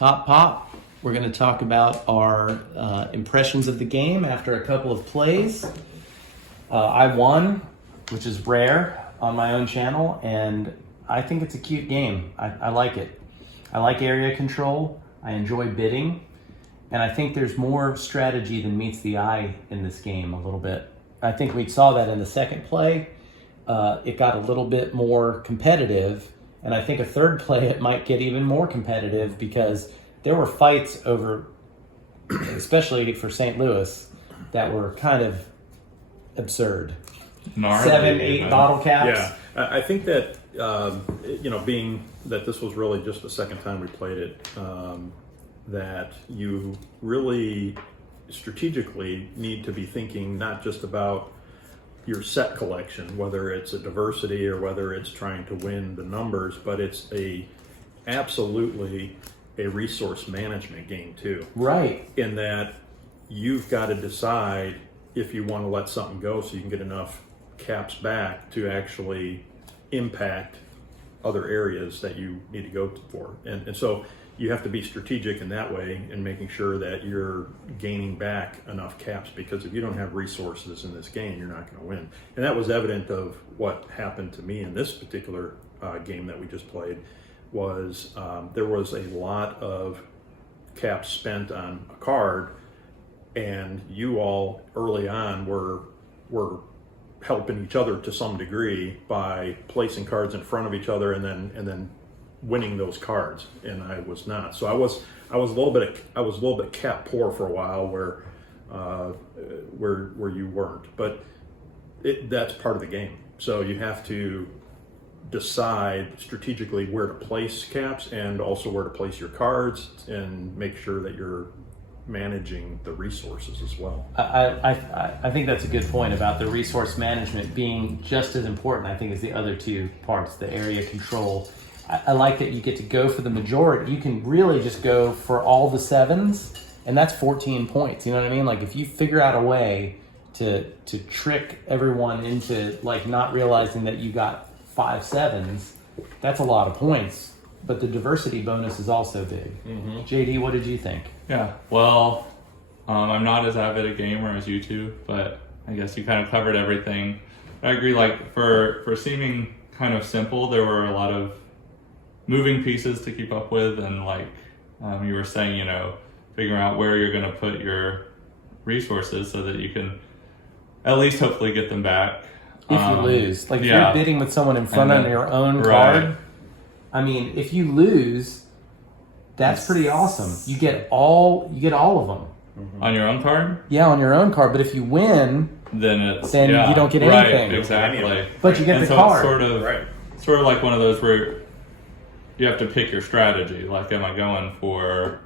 Top Pop. We're going to talk about our impressions of the game after a couple of plays. I won, which is rare on my own channel, and I think it's a cute game. I like it. I like area control. I enjoy bidding, and I think there's more strategy than meets the eye in this game a little bit. I think we saw that in the second play. It got a little bit more competitive, and I think a third play it might get even more competitive because there were fights over, especially for St. Louis, that were kind of absurd. Gnarly, 7, 8 bottle caps. Yeah, I think that, being that this was really just the second time we played it, that you really strategically need to be thinking not just about your set collection, whether it's a diversity or whether it's trying to win the numbers, but it's absolutely a resource management game too. Right. In that you've got to decide if you want to let something go so you can get enough caps back to actually impact other areas that you need to go for. And so you have to be strategic in that way in making sure that you're gaining back enough caps, because if you don't have resources in this game, you're not going to win. And that was evident of what happened to me in this particular game that we just played. Was there was a lot of caps spent on a card, and you all early on were helping each other to some degree by placing cards in front of each other and then winning those cards, and I was not. So I was a little bit cap poor for a while where you weren't, but that's part of the game. So you have to decide strategically where to place caps and also where to place your cards and make sure that you're managing the resources as well. I think that's a good point about the resource management being just as important, I think, as the other two parts, the area control. I like that you get to go for the majority. You can really just go for all the sevens, and that's 14 points. You know what I mean? Like, if you figure out a way to trick everyone into like not realizing that you got 5 sevens, that's a lot of points. But the diversity bonus is also big. Mm-hmm. JD, what did you think? Yeah, well, I'm not as avid a gamer as you two, but I guess you kind of covered everything. I agree, like, for seeming kind of simple, there were a lot of moving pieces to keep up with, and like you were saying, figuring out where you're going to put your resources so that you can at least hopefully get them back. If you lose. Like, if you're bidding with someone in front of your own card, I mean, if you lose, that's pretty awesome. You get all of them. Mm-hmm. On your own card? Yeah, on your own card. But if you win, then you don't get anything. Right, exactly. But you get the card. It's sort of like one of those where you have to pick your strategy. Like, am I going for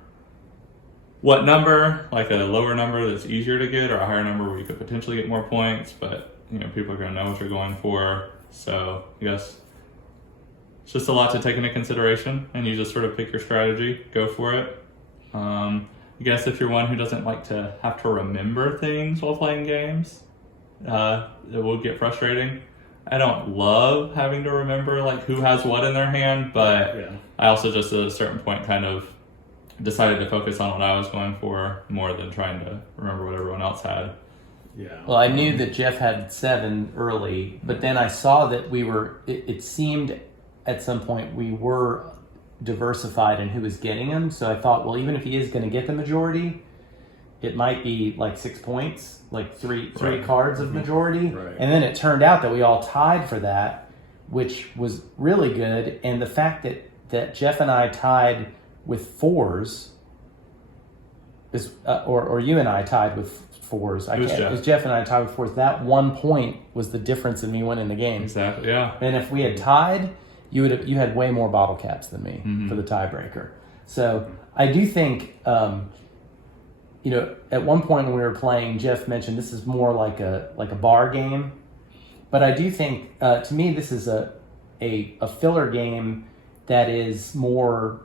what number? Like a lower number that's easier to get, or a higher number where you could potentially get more points, but people are going to know what you're going for. So, yes, it's just a lot to take into consideration, and you just sort of pick your strategy, go for it. I guess if you're one who doesn't like to have to remember things while playing games, it will get frustrating. I don't love having to remember like who has what in their hand, but I also just at a certain point kind of decided to focus on what I was going for more than trying to remember what everyone else had. Yeah. Well, I knew that Jeff had 7 early, but then I saw that it seemed at some point we were diversified in who was getting them. So I thought, well, even if he is going to get the majority, it might be like 6 points, like three cards of majority. Right. And then it turned out that we all tied for that, which was really good. And the fact that Jeff and I tied with 4s is, or you and I tied with 4s. It was Jeff and I tied with 4s. That 1 point was the difference in me winning the game. Exactly. Yeah. And if we had tied, you had way more bottle caps than me for the tiebreaker. So I do think, at one point when we were playing, Jeff mentioned this is more like a bar game, but I do think, to me, this is a filler game that has more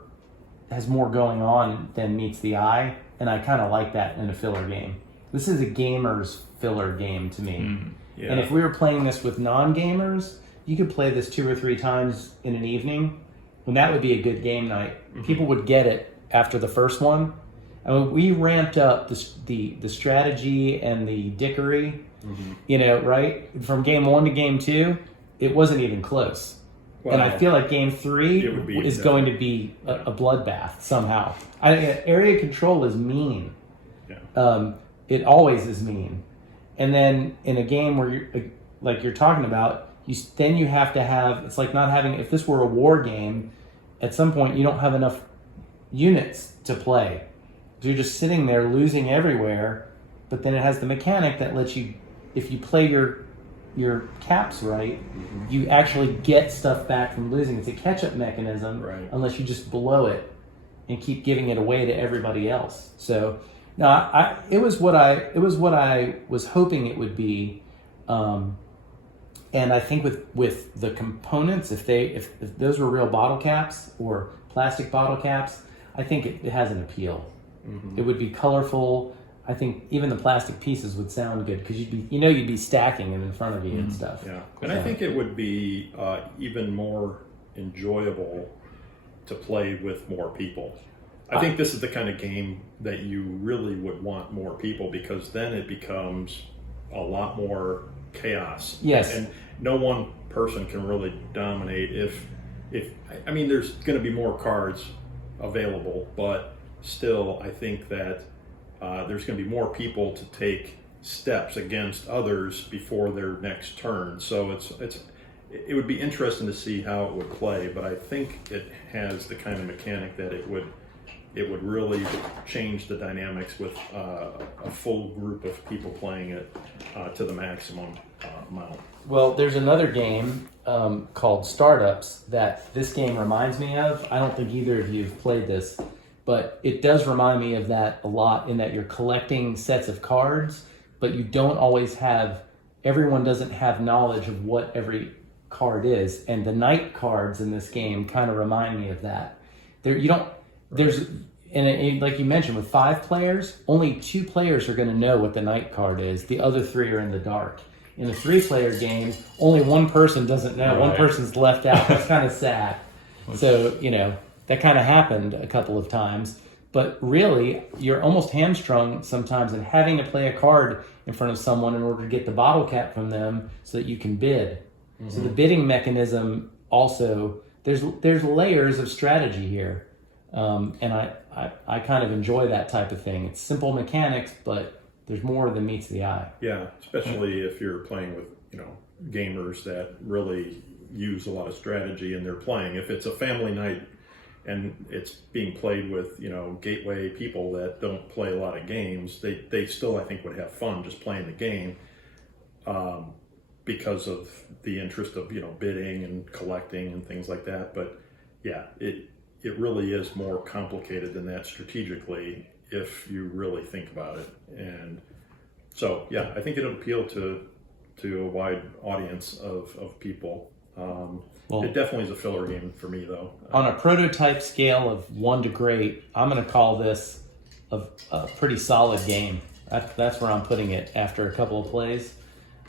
going on than meets the eye, and I kind of like that in a filler game. This is a gamer's filler game to me. Yeah. And if we were playing this with non-gamers, you could play this 2 or 3 times in an evening, and that would be a good game night. Mm-hmm. People would get it after the first one. I mean, we ramped up the strategy and the dickery, you know, right? From game 1 to game 2, it wasn't even close. Well, and I feel like game 3 is going to be a bloodbath somehow. Area control is mean. Yeah. It always is mean. And then in a game where you're talking about, you have to have, it's like not having, if this were a war game, at some point you don't have enough units to play. You're just sitting there losing everywhere, but then it has the mechanic that lets you, if you play your caps right, you actually get stuff back from losing. It's a catch-up mechanism, right, unless you just blow it and keep giving it away to everybody else. So no, it was what I was hoping it would be, and I think with the components, if those were real bottle caps or plastic bottle caps, I think it has an appeal. It would be colorful. I think even the plastic pieces would sound good because you'd be stacking them in front of you and stuff. Yeah, and I think it would be even more enjoyable to play with more people. I think this is the kind of game that you really would want more people, because then it becomes a lot more chaos. Yes, and no one person can really dominate. If I mean, there's going to be more cards available, but still, I think that there's going to be more people to take steps against others before their next turn. So it would be interesting to see how it would play, but I think it has the kind of mechanic that it would really change the dynamics with a full group of people playing it to the maximum amount. Well, there's another game called Startups that this game reminds me of. I don't think either of you have played this, but it does remind me of that a lot, in that you're collecting sets of cards, but you don't always have, everyone doesn't have knowledge of what every card is. And the night cards in this game kind of remind me of that. And like you mentioned, with 5 players, only 2 players are going to know what the night card is. The other 3 are in the dark. In a 3-player game, only one person doesn't know. Right. One person's left out. That's kind of sad. So, that kind of happened a couple of times. But really, you're almost hamstrung sometimes in having to play a card in front of someone in order to get the bottle cap from them so that you can bid. So the bidding mechanism also, there's layers of strategy here. And I kind of enjoy that type of thing. It's simple mechanics, but there's more than meets the eye. Yeah, especially if you're playing with, gamers that really use a lot of strategy in their playing. If it's a family night and it's being played with, gateway people that don't play a lot of games, they still, I think, would have fun just playing the game because of the interest of, bidding and collecting and things like that. But yeah, it really is more complicated than that strategically if you really think about it. And so, yeah, I think it'll appeal to a wide audience of people. It definitely is a filler game for me, though. On a prototype scale of 1 to great, I'm going to call this a pretty solid game. That's where I'm putting it after a couple of plays.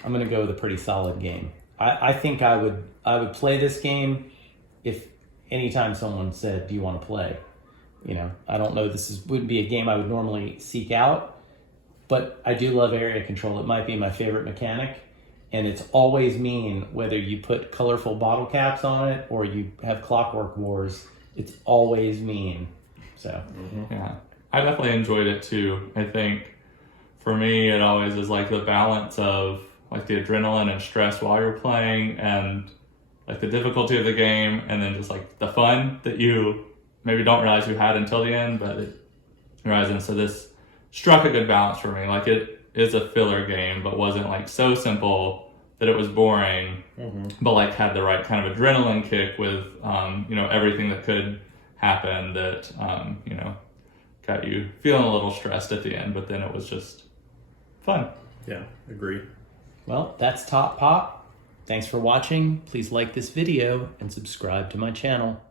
I'm going to go with a pretty solid game. I think I would play this game if anytime someone said, "Do you want to play?" I don't know. Wouldn't be a game I would normally seek out, but I do love area control. It might be my favorite mechanic, and it's always mean whether you put colorful bottle caps on it or you have Clockwork Wars. It's always mean. So yeah, I definitely enjoyed it too. I think for me, it always is like the balance of like the adrenaline and stress while you're playing, and like the difficulty of the game, and then just like the fun that you maybe don't realize you had until the end, but it arises. So this struck a good balance for me. Like, it is a filler game, but wasn't like so simple that it was boring, but like had the right kind of adrenaline kick with, everything that could happen that, got you feeling a little stressed at the end, but then it was just fun. Yeah, agreed. Well, that's Top Pop. Thanks for watching. Please like this video and subscribe to my channel.